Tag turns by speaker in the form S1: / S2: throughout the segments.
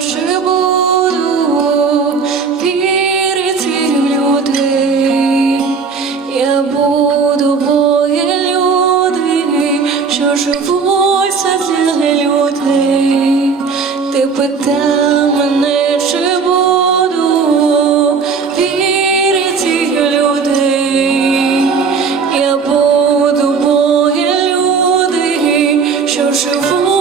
S1: Чи буду вірити в людей. Я буду, бо люди, що живуть для людей. Ти питай мене, буду вірити в людей. Я буду, бо люди, що живуть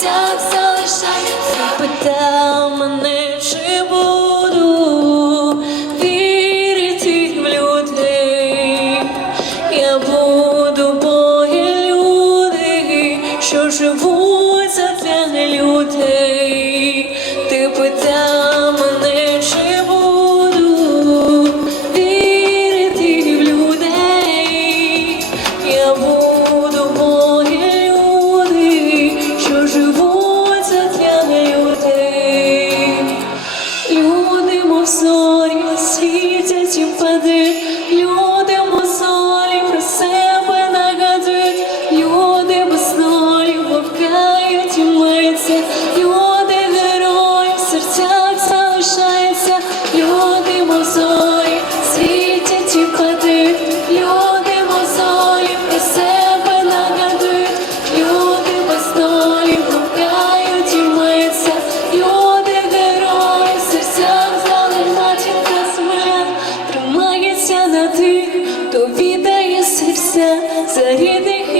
S1: серцях залишається, Питав мене, чи буду вірити в людей. Я буду, боги люди, що живуть за для людей. Про себе нагадують, люди без долі вовкають і люди герої в серцях залишаються, люди, мов